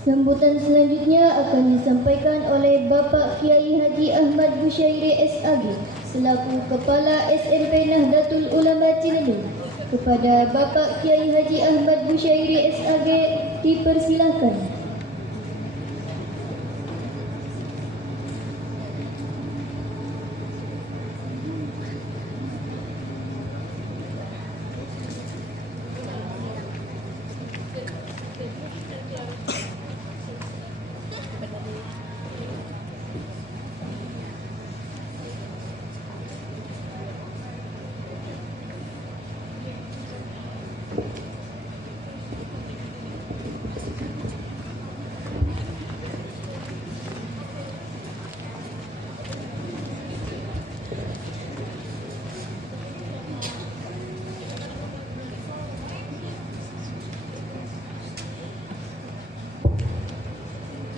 Sambutan selanjutnya akan disampaikan oleh Bapak Kiai Haji Ahmad Bushairi SAG selaku Kepala SMP Nahdlatul Ulama Ciledug. Kepada Bapak Kiai Haji Ahmad Bushairi SAG dipersilakan.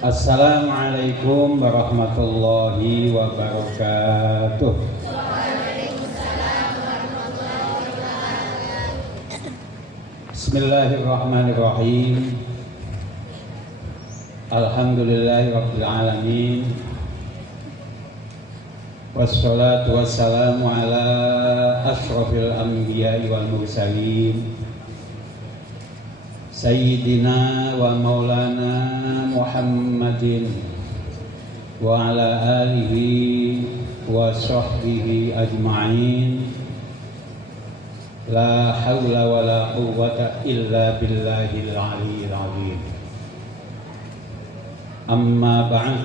Assalamualaikum warahmatullahi wabarakatuh. Bismillahirrahmanirrahim. Alhamdulillahirabbil alamin. Wassalatu wassalamu ala asyrafil anbiya'i wal mursalin. Sayyidina wa maulana Muhammadin wa ala alihi wa sahbihi ajma'in. La hawla wa la quwwata illa billahil aliyyil azim. Amma ba'd.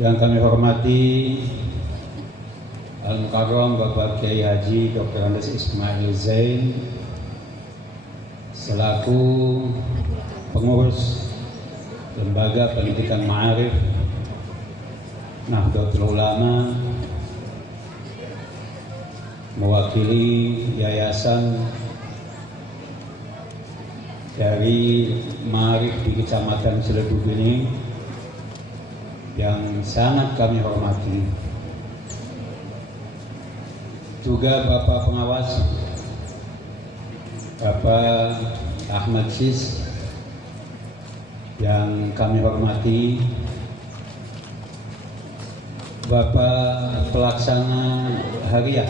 Yang kami hormati Al-Mukarram Bapak Kiai Haji Dr. Andes Ismail Zain selaku pengurus Lembaga Pendidikan Ma'arif Nahdlatul Ulama, mewakili yayasan dari Ma'arif di Kecamatan Ciledug ini yang sangat kami hormati, juga Bapak Pengawas Bapak Ahmad Sis yang kami hormati, Bapak Pelaksana Hariah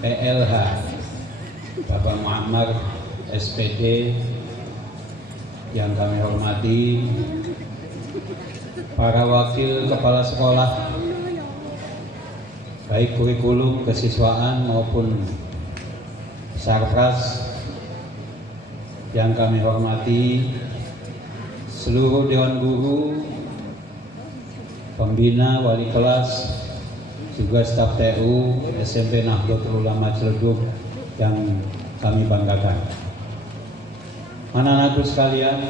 PLH Bapak Muhammad SPD yang kami hormati, para wakil kepala sekolah baik kurikulum kesiswaan maupun Sarpras yang kami hormati, seluruh Dewan Guru, pembina, wali kelas, juga staf TU SMP Nahdlatul Ulama Ciledug yang kami banggakan. Anak-anakku sekalian,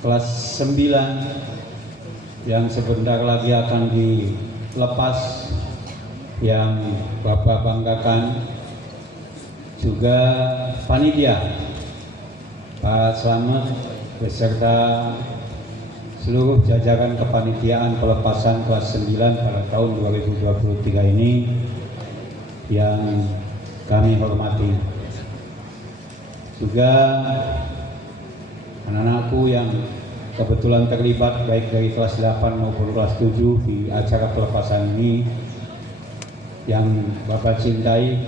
kelas 9 yang sebentar lagi akan dilepas, yang Bapak banggakan, juga panitia Pak Slamet beserta seluruh jajaran kepanitiaan pelepasan kelas 9 pada tahun 2023 ini yang kami hormati. Juga anak-anakku yang kebetulan terlibat baik dari kelas 8 maupun kelas 7 di acara pelepasan ini yang Bapak cintai.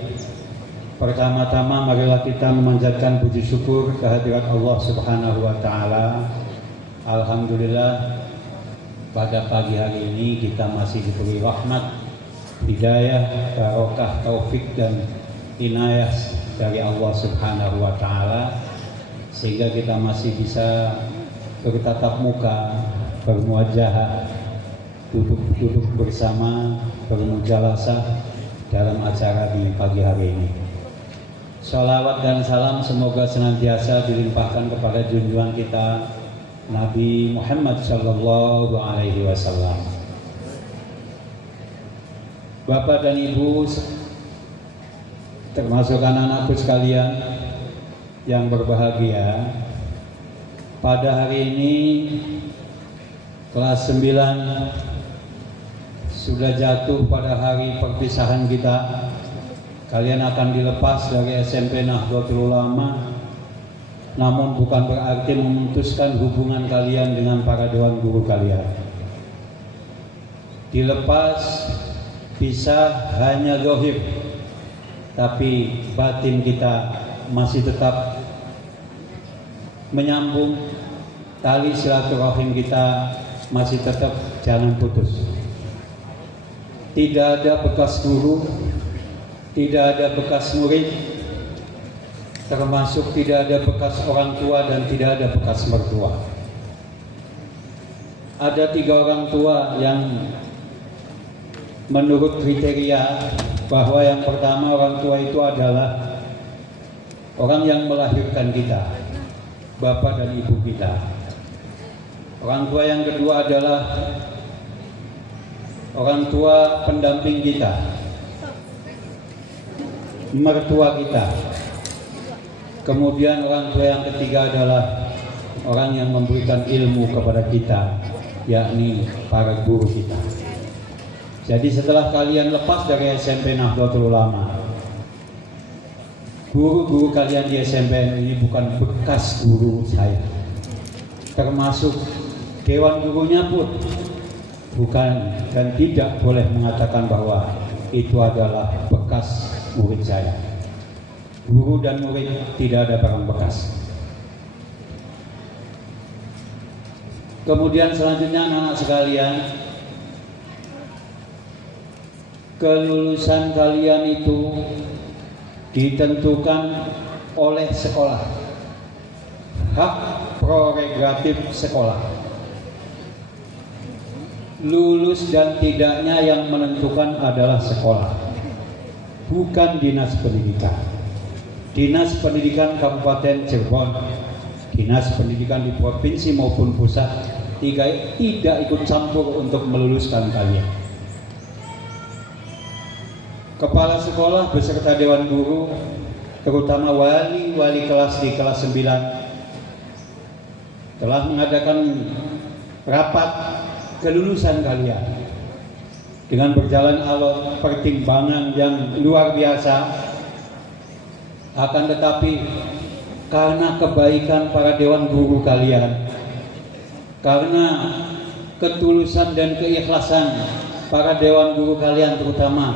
Pertama-tama marilah kita memanjatkan puji syukur kehadirat Allah Subhanahu wa taala. Alhamdulillah pada pagi hari ini kita masih diberi rahmat, hidayah, barokah, taufik dan inayah dari Allah Subhanahu wa taala sehingga kita masih bisa bertatap muka, bermuajahah, duduk bersama, bermujalasah dalam acara di pagi hari ini. Salawat dan salam semoga senantiasa dilimpahkan kepada junjungan kita Nabi Muhammad sallallahu alaihi wasallam. Bapak dan Ibu termasuk anak-anakku sekalian yang berbahagia, pada hari ini kelas 9 sudah jatuh pada hari perpisahan kita. Kalian akan dilepas dari SMP Nahdlatul Ulama namun bukan berarti memutuskan hubungan kalian dengan para dewan guru kalian. Dilepas bisa hanya zahir, tapi batin kita masih tetap menyambung, tali silaturahim kita masih tetap jangan putus. Tidak ada bekas guru, tidak ada bekas murid, termasuk tidak ada bekas orang tua dan tidak ada bekas mertua. Ada 3 orang tua yang menurut kriteria bahwa yang pertama orang tua itu adalah orang yang melahirkan kita, bapak dan ibu kita. Orang tua yang kedua adalah orang tua pendamping kita, mertua kita. Kemudian orang tua yang ketiga adalah orang yang memberikan ilmu kepada kita, yakni para guru kita. Jadi setelah kalian lepas dari SMP Nahdlatul Ulama, guru-guru kalian di SMP ini bukan bekas guru saya, termasuk dewan gurunya pun bukan dan tidak boleh mengatakan bahwa itu adalah bekas murid saya. Guru dan murid tidak ada barang bekas. Kemudian selanjutnya anak-anak sekalian, kelulusan kalian itu ditentukan oleh sekolah, hak prerogatif sekolah. Lulus dan tidaknya yang menentukan adalah sekolah, bukan dinas pendidikan. Dinas pendidikan Kabupaten Cirebon, dinas pendidikan di provinsi maupun pusat tidak ikut campur untuk meluluskan kalian. Kepala sekolah beserta dewan guru, terutama wali kelas di kelas 9, telah mengadakan rapat kelulusan kalian dengan berjalan alot pertimbangan yang luar biasa. Akan tetapi karena kebaikan para dewan guru kalian, karena ketulusan dan keikhlasan para dewan guru kalian, terutama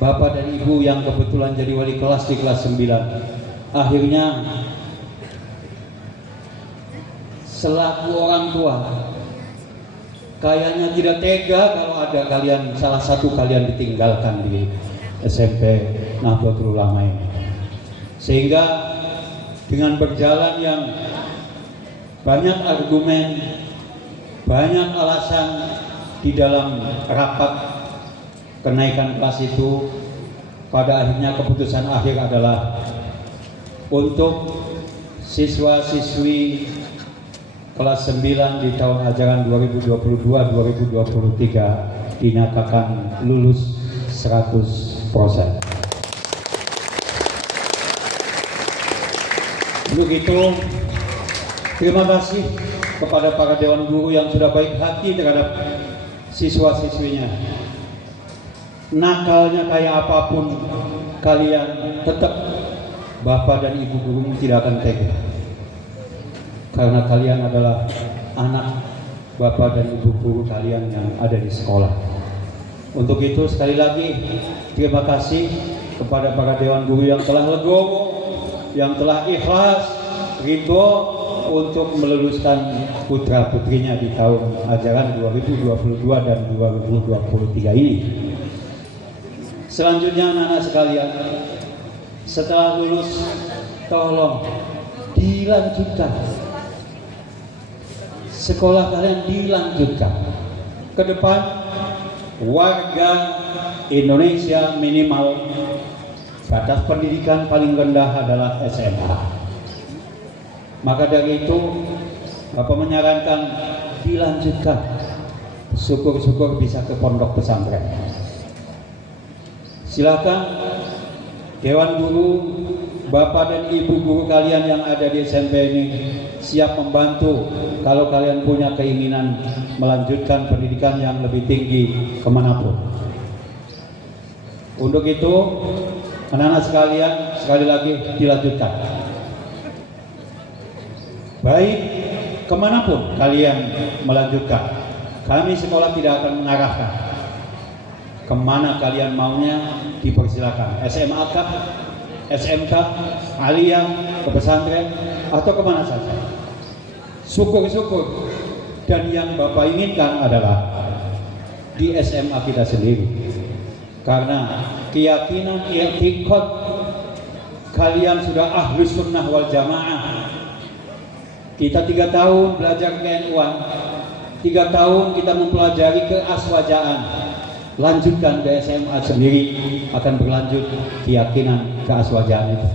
bapak dan ibu yang kebetulan jadi wali kelas di kelas 9, akhirnya selaku orang tua kayaknya tidak tega kalau ada kalian, salah satu kalian ditinggalkan di SMP Nahdlatul Ulama ini. Sehingga dengan berjalan yang banyak argumen, banyak alasan di dalam rapat kenaikan kelas itu, pada akhirnya keputusan akhir adalah untuk siswa-siswi kelas 9 di tahun ajaran 2022-2023 dinyatakan lulus 100%. Untuk itu, terima kasih kepada para dewan guru yang sudah baik hati terhadap siswa-siswinya. Nakalnya kayak apapun kalian, tetap bapak dan ibu guru tidak akan tega, karena kalian adalah anak bapak dan ibu guru kalian yang ada di sekolah. Untuk itu sekali lagi terima kasih kepada para dewan guru yang telah legowo, yang telah ikhlas, ridho untuk meluluskan putra putrinya di tahun ajaran 2022 dan 2023 ini. Selanjutnya anak-anak sekalian, setelah lulus tolong dilanjutkan. Sekolah kalian dilanjutkan. Ke depan warga Indonesia minimal batas pendidikan paling rendah adalah SMA. Maka dari itu Bapak menyarankan dilanjutkan. Syukur-syukur bisa ke pondok pesantren. Silakan dewan guru, bapak dan ibu guru kalian yang ada di SMP ini siap membantu kalau kalian punya keinginan melanjutkan pendidikan yang lebih tinggi kemanapun. Untuk itu anak-anak sekalian, sekali lagi dilanjutkan. baik kemanapun kalian melanjutkan, kami sekolah tidak akan mengarahkan. Kemana kalian maunya dipersilakan, SMA kah, SMK, aliyah, ke pesantren, atau kemana saja. Syukur-syukur. Dan yang Bapak inginkan adalah di SMA kita sendiri, karena keyakinan, i'tiqad kalian sudah ahlus sunnah wal jamaah. Kita 3 tahun belajar ke-NU-an, 3 tahun kita mempelajari keaswajaan. Lanjutkan ke SMA sendiri, akan berlanjut keyakinan keaswajaan itu.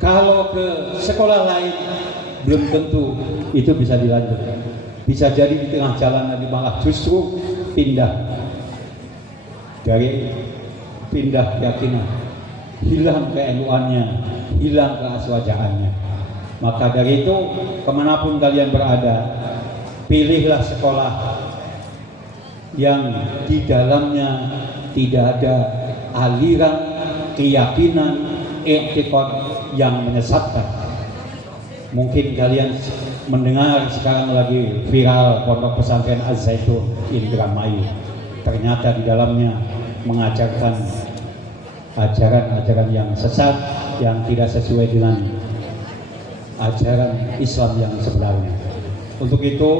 Kalau ke sekolah lain belum tentu itu bisa dilanjutkan. Bisa jadi di tengah jalan nanti malah justru pindah keyakinan, hilang ke-NU-annya, hilang keaswajaannya. Maka dari itu, kemanapun kalian berada, pilihlah sekolah yang di dalamnya tidak ada aliran keyakinan, i'tiqad yang menyesatkan. Mungkin kalian mendengar sekarang lagi viral pondok pesantren Az-Zaitun Indramayu. Ternyata di dalamnya mengajarkan ajaran-ajaran yang sesat, yang tidak sesuai dengan ajaran Islam yang sebenarnya. Untuk itu,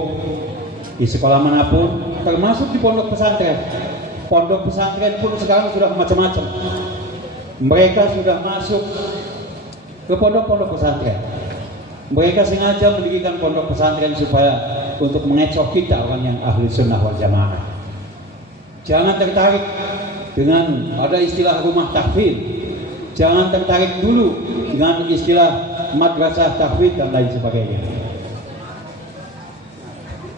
di sekolah manapun, termasuk di pondok pesantren pun sekarang sudah macam-macam. Mereka sudah masuk ke pondok-pondok pesantren. Mereka sengaja mendirikan pondok pesantren supaya untuk mengecoh kita orang yang ahli sunnah wal jamaah. Jangan tertarik dengan ada istilah rumah tahfidz. Jangan tertarik dulu dengan istilah madrasah tahfidz dan lain sebagainya.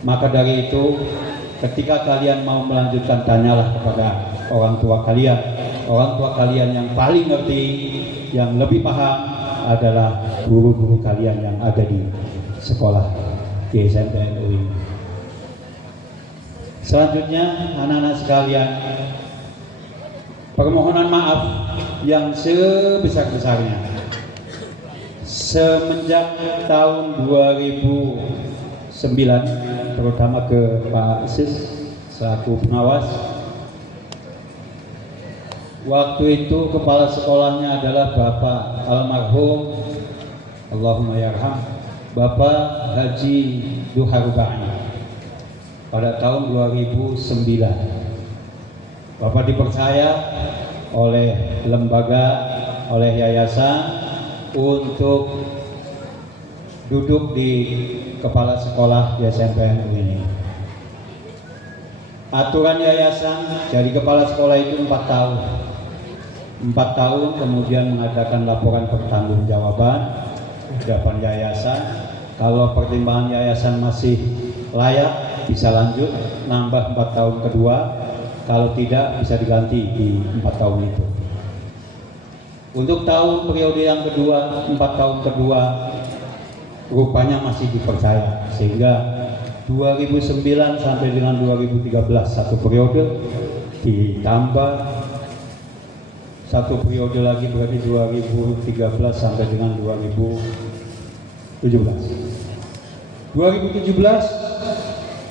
Maka dari itu, ketika kalian mau melanjutkan, tanyalah kepada orang tua kalian. Orang tua kalian yang paling ngerti, yang lebih paham adalah guru-guru kalian yang ada di sekolah di SMP NU ini. Selanjutnya, anak-anak sekalian, permohonan maaf yang sebesar-besarnya. Semenjak tahun 2009, terutama ke Pak Sis selaku pengawas, waktu itu kepala sekolahnya adalah Bapak almarhum, Allahumma yarham, Bapak Haji Duharubani pada tahun 2009. Bapak dipercaya oleh lembaga, oleh yayasan untuk duduk di kepala sekolah di SMP NU ini. Aturan yayasan jadi kepala sekolah itu 4 tahun. 4 tahun kemudian mengadakan laporan pertanggungjawaban di hadapan yayasan. Kalau pertimbangan yayasan masih layak, bisa lanjut nambah 4 tahun kedua. Kalau tidak, bisa diganti di 4 tahun itu. Untuk tahun periode yang kedua, 4 tahun kedua, rupanya masih dipercaya, sehingga 2009 sampai dengan 2013 satu periode, ditambah satu periode lagi berarti 2013 sampai dengan 2017. 2017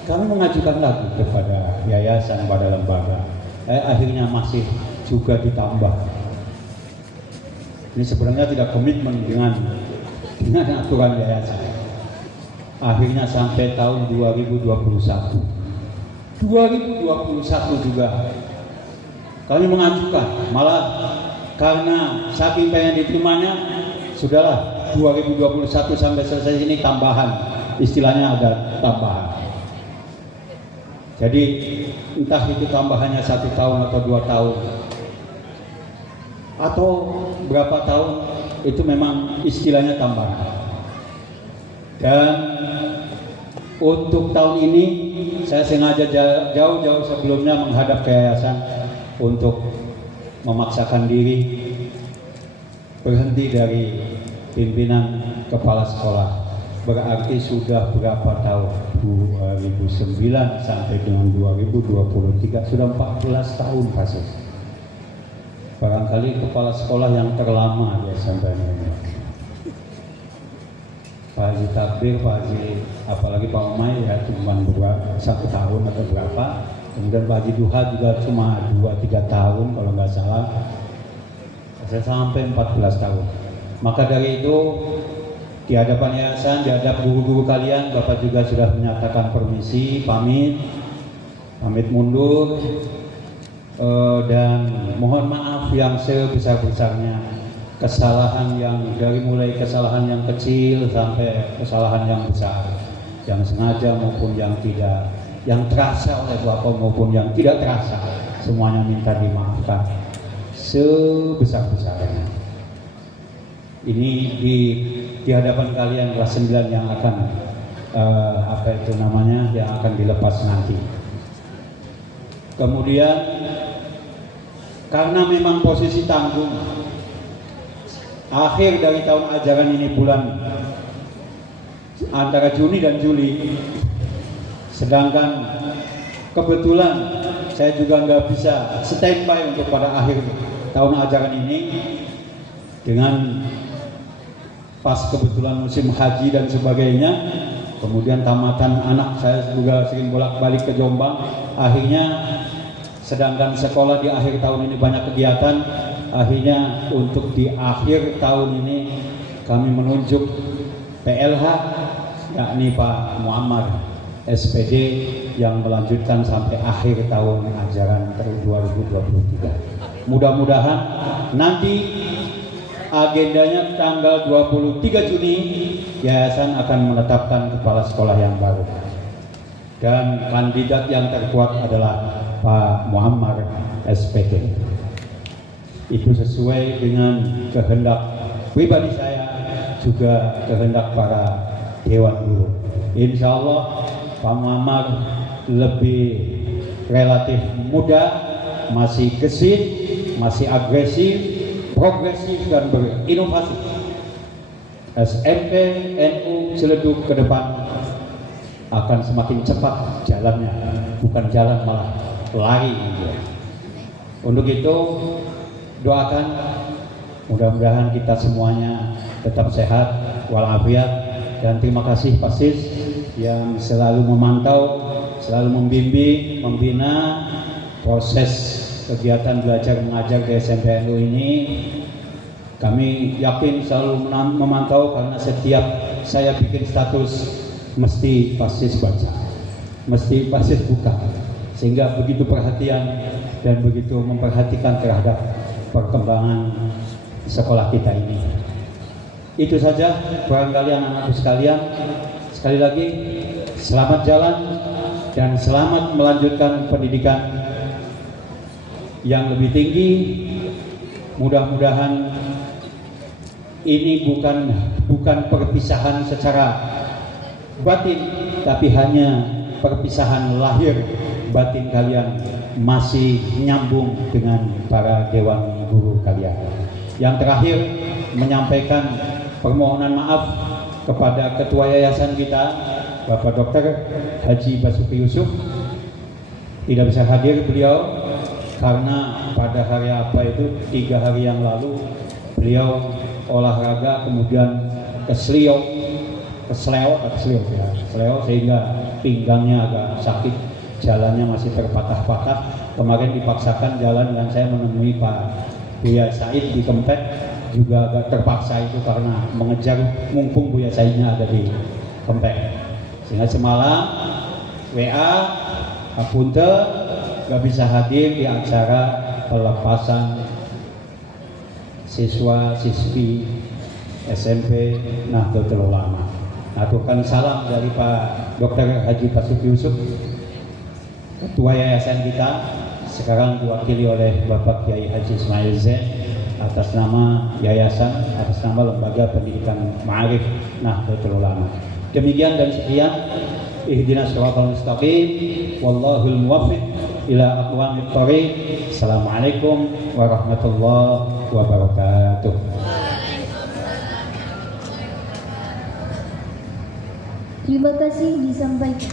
kami mengajukan lagi kepada yayasan, pada lembaga. Akhirnya masih juga ditambah. Ini sebenarnya tidak komitmen dengan aturan yayasan. Akhirnya sampai tahun 2021. 2021 juga kami mengajukan, malah karena saking pengen diterimanya, sudahlah 2021 sampai selesai ini tambahan, istilahnya ada tambahan. Jadi entah itu tambahannya 1 tahun atau 2 tahun atau berapa tahun, itu memang istilahnya tambahan. Dan untuk tahun ini saya sengaja jauh-jauh sebelumnya menghadap ke yayasan untuk memaksakan diri berhenti dari pimpinan kepala sekolah. Berarti sudah berapa tahun? 2009 sampai dengan 2023, sudah 14 tahun kasus. Barangkali kepala sekolah yang terlama di SMP ini. Pak Haji Takbir, Pak Haji, apalagi Pak Umay ya cuma 1 tahun atau berapa. Kemudian Pak Haji Duha juga cuma 2-3 tahun kalau nggak salah. Saya sampai 14 tahun. Maka dari itu di hadapan yayasan, di hadapan guru-guru kalian, Bapak juga sudah menyatakan permisi, pamit mundur, dan mohon maaf yang sebesar-besarnya. Kesalahan yang dari mulai kesalahan yang kecil sampai kesalahan yang besar, yang sengaja maupun yang tidak, yang terasa oleh Bapak maupun yang tidak terasa, semuanya minta dimaafkan sebesar-besarnya. Ini di hadapan kalian kelas 9 yang akan yang akan dilepas nanti. Kemudian karena memang posisi tanggung, akhir dari tahun ajaran ini bulan antara Juni dan Juli, sedangkan kebetulan saya juga nggak bisa standby untuk pada akhir tahun ajaran ini dengan pas kebetulan musim haji dan sebagainya, kemudian tamatan anak saya juga sering bolak-balik ke Jombang. Akhirnya sedangkan sekolah di akhir tahun ini banyak kegiatan, akhirnya untuk di akhir tahun ini kami menunjuk PLH, yakni Pak Muammar SPD yang melanjutkan sampai akhir tahun ajaran 2023. Mudah-mudahan nanti agendanya tanggal 23 Juni yayasan akan menetapkan kepala sekolah yang baru, dan kandidat yang terkuat adalah Pak Muammar SPD. Itu sesuai dengan kehendak pribadi saya, juga kehendak para dewan guru. Insya Allah Pak Muammar lebih relatif muda, masih gesit, masih agresif, progresif dan berinovasi. SMP NU Ciledug ke depan akan semakin cepat jalannya, bukan jalan malah lari. Untuk itu doakan mudah-mudahan kita semuanya tetap sehat walafiat, dan terima kasih Pak Sis yang selalu memantau, selalu membimbing, membina proses kegiatan belajar mengajar di SMP NU ini. Kami yakin selalu memantau, karena setiap saya bikin status mesti Pasis baca, mesti Pasis buka, sehingga begitu perhatian dan begitu memperhatikan terhadap perkembangan sekolah kita ini. Itu saja barangkali anak-anakku sekalian. Sekali lagi selamat jalan dan selamat melanjutkan pendidikan yang lebih tinggi. Mudah-mudahan ini bukan perpisahan secara batin, tapi hanya perpisahan lahir. Batin kalian masih nyambung dengan para dewan guru kalian. Yang terakhir, menyampaikan permohonan maaf kepada ketua yayasan kita, Bapak Dr. Haji Basuki Yusuf. Tidak bisa hadir beliau karena pada hari 3 hari yang lalu beliau olahraga, kemudian kesleo sehingga pinggangnya agak sakit, jalannya masih terpatah-patah. Kemarin dipaksakan jalan, dan saya menemui Pak Buya Said di Kempek juga agak terpaksa itu karena mengejar, mumpung Buya Saidnya ada di Kempek, sehingga semalam WA Pak Punte gak bisa hadir di acara pelepasan siswa-siswi SMP Nahdlatul Ulama. Aturkan salam dari Pak Dr. Haji Basuki Yusuf, ketua yayasan kita, sekarang diwakili oleh Bapak Kiai Haji Ismail Zain atas nama yayasan, atas nama Lembaga Pendidikan Ma'arif Nahdlatul Ulama. Demikian dan sekian. Ihdinas shiratal mustaqim, wallahul muwaffiq ila aqwamit thoriq. Assalamualaikum warahmatullahi wabarakatuh. Terima kasih disampaikan.